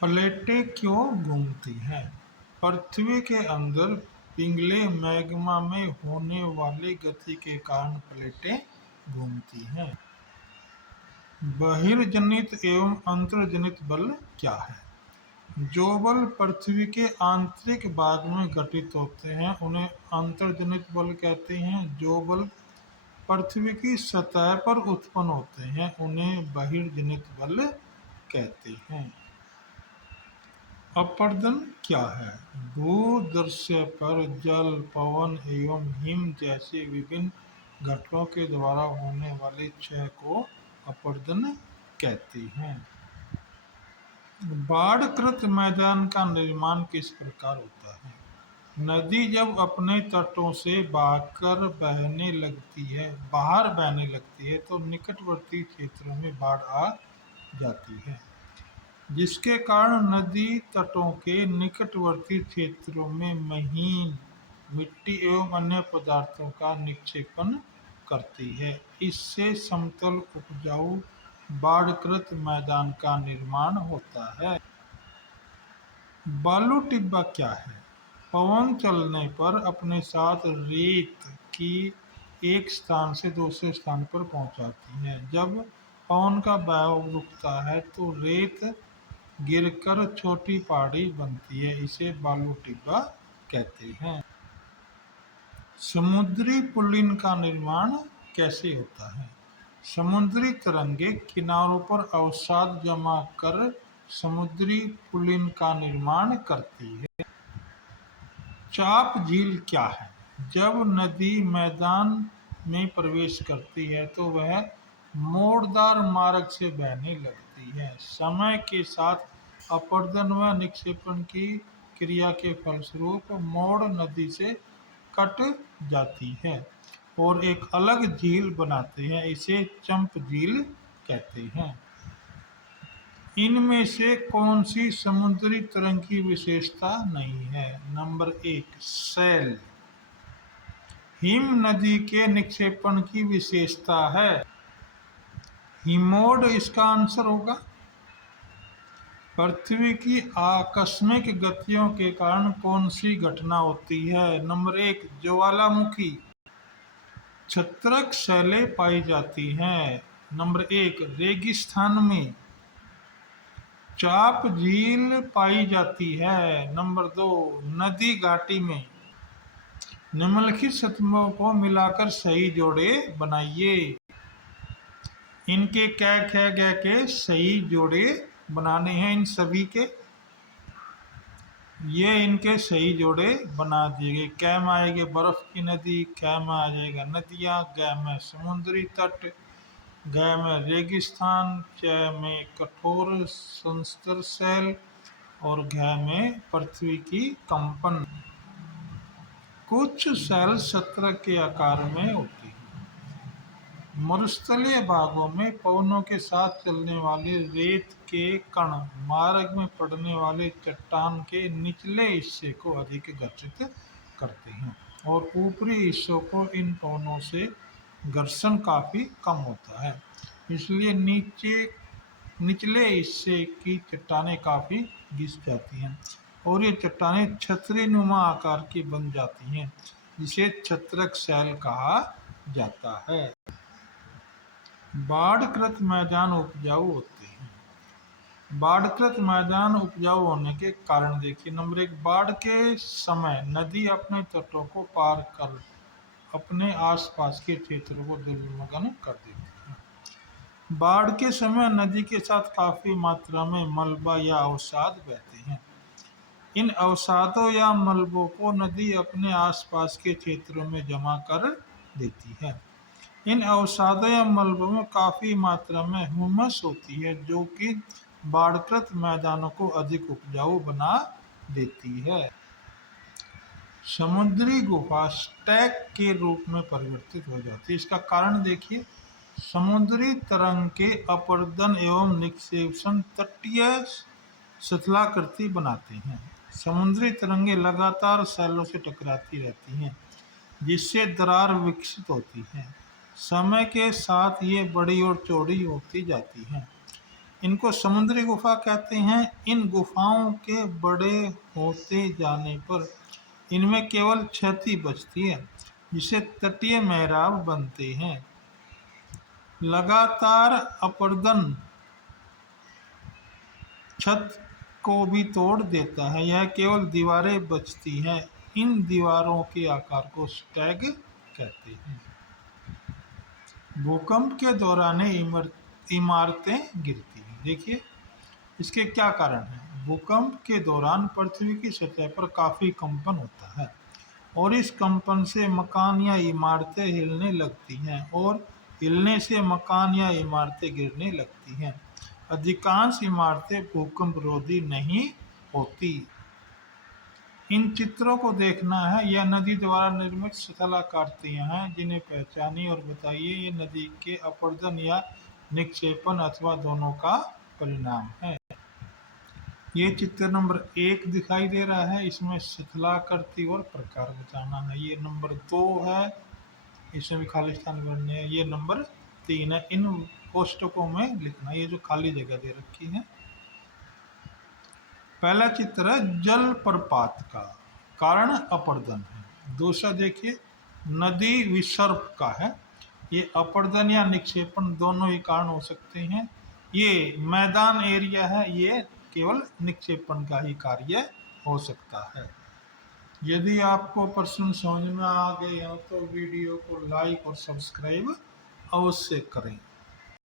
प्लेटें क्यों घूमती हैं? पृथ्वी के अंदर पिघले मैग्मा में होने वाली गति के कारण प्लेटें घूमती हैं। बहिर्जनित एवं अंतर्जनित बल क्या है? जो बल पृथ्वी के आंतरिक भाग में घटित होते हैं उन्हें अंतर्जनित बल कहते हैं। जो बल पृथ्वी की सतह पर उत्पन्न होते हैं उन्हें बहिर्जनित बल कहते हैं। अपरदन क्या है? भूदृश्य पर जल, पवन एवं हिम जैसे विभिन्न घटकों के द्वारा होने वाले क्षय को अपरदन कहते हैं। बाढ़कृत मैदान का निर्माण किस प्रकार होता है? नदी जब अपने तटों से बाहर बहने लगती है तो निकटवर्ती क्षेत्रों में बाढ़ आ जाती है, जिसके कारण नदी तटों के निकटवर्ती क्षेत्रों में महीन मिट्टी एवं अन्य पदार्थों का निक्षेपण करती है। इससे समतल उपजाऊ बाढ़कृत मैदान का निर्माण होता है। बालू टिब्बा क्या है? पवन चलने पर अपने साथ रेत की एक स्थान से दूसरे स्थान पर पहुंचाती है। जब पवन का बहाव रुकता है तो रेत गिरकर छोटी पहाड़ी बनती है, इसे बालू टिब्बा कहते हैं। समुद्री पुलिन का निर्माण कैसे होता है? समुद्री तरंगे किनारों पर अवसाद जमा कर समुद्री पुलिन का निर्माण करती है। चाप झील क्या है? जब नदी मैदान में प्रवेश करती है तो वह मोड़दार मार्ग से बहने लगती है। समय के साथ अपरदन व निक्षेपण की क्रिया के फलस्वरूप मोड़ नदी से कट जाती है और एक अलग झील बनाते हैं, इसे चंप झील कहते हैं। इनमें से कौन सी समुद्री तरंग की विशेषता नहीं है? Number 1 cell. हिम नदी के निक्षेपण की विशेषता है। हिमोड इसका आंसर होगा। पृथ्वी की आकस्मिक गतियों के कारण कौन सी घटना होती है? नंबर 1 ज्वालामुखी। छत्रक शैलें पाई जाती हैं। नंबर 1 रेगिस्तान में। चाप झील पाई जाती है। नंबर 2 नदी घाटी में। निम्नलिखित सतहों को मिलाकर सही जोड़े बनाइए। इनके कै ख ग के सही जोड़े बनाने हैं। इन सभी के ये इनके सही जोड़े बना दिए गए। कै में आएगी बर्फ की नदी, कै में आ जाएगा नदियाँ, ग में समुद्री तट, ग में रेगिस्तान, च में कठोर संस्तर शैल और घ में पृथ्वी की कंपन। कुछ शैल सत्रक के आकार में होती है। मरुस्थलीय भागों में पवनों के साथ चलने वाले रेत के कण मार्ग में पड़ने वाले चट्टान के निचले हिस्से को अधिक घर्षित करते हैं और ऊपरी हिस्सों को इन पवनों से घर्षण काफी कम होता है, इसलिए निचले हिस्से की चट्टानें काफी घिस जाती हैं और ये चट्टानें छतरी नुमा आकार की बन जाती हैं, जिसे छत्रक शैल कहा जाता है। बाढ़कृत मैदान उपजाऊ होते हैं। बाढ़कृत मैदान उपजाऊ होने के कारण देखिए। नंबर 1 बाढ़ के समय नदी अपने तटों को पार कर अपने आसपास के क्षेत्रों को जलमग्न कर देती है। बाढ़ के समय नदी के साथ काफी मात्रा में मलबा या अवसाद बहते हैं। इन अवसादों या मलबों को नदी अपने आसपास के क्षेत्रों में जमा कर देती है। इन अवसादों या मलबों में काफी मात्रा में ह्यूमस होती है, जो कि बाढ़कृत मैदानों को अधिक उपजाऊ बना देती है। समुद्री गुफा स्टैक के रूप में परिवर्तित हो जाती है। इसका कारण देखिए। समुद्री तरंग के अपरदन एवं निक्षेपण तटीय शिथिलाकृति बनाते हैं। समुद्री तरंगें लगातार शैलों से टकराती रहती हैं, जिससे दरार विकसित होती है। समय के साथ ये बड़ी और चौड़ी होती जाती हैं। इनको समुद्री गुफा कहते हैं। इन गुफाओं के बड़े होते जाने पर इनमें केवल क्षति बचती है, जिसे तटीय मेहराब बनते हैं। लगातार अपरदन छत को भी तोड़ देता है, यह केवल दीवारें बचती हैं। इन दीवारों के आकार को स्टैग कहते हैं। भूकंप के दौरान इमारतें गिरती हैं। देखिए इसके क्या कारण हैं। भूकंप के दौरान पृथ्वी की सतह पर काफी कंपन होता है और इस कंपन से मकान या इमारतें हिलने लगती हैं और हिलने से मकान या इमारतें गिरने लगती हैं। अधिकांश इमारतें भूकंप रोधी नहीं होती। इन चित्रों को देखना है। यह नदी द्वारा निर्मित स्थलाकृतियां हैं, जिन्हें पहचानिए और बताइए। ये नदी के अपरदन या निक्षेपण अथवा दोनों का परिणाम है। ये चित्र नंबर 1 दिखाई दे रहा है, इसमें शिथिलाकृति और प्रकार बताना है। ये नंबर 2 है, इसमें भी खाली स्थान भरने हैं। ये नंबर 3 है, इन कोष्टकों में लिखना, ये जो खाली जगह दे रखी है। पहला चित्र है जलप्रपात का, कारण अपरदन है। दूसरा देखिए नदी विसर्प का है, ये अपरदन या निक्षेपण दोनों ही कारण हो सकते हैं। ये मैदान एरिया है, ये केवल निक्षेपण का ही कार्य हो सकता है। यदि आपको प्रश्न समझ में आ गए हो तो वीडियो को लाइक और सब्सक्राइब अवश्य करें।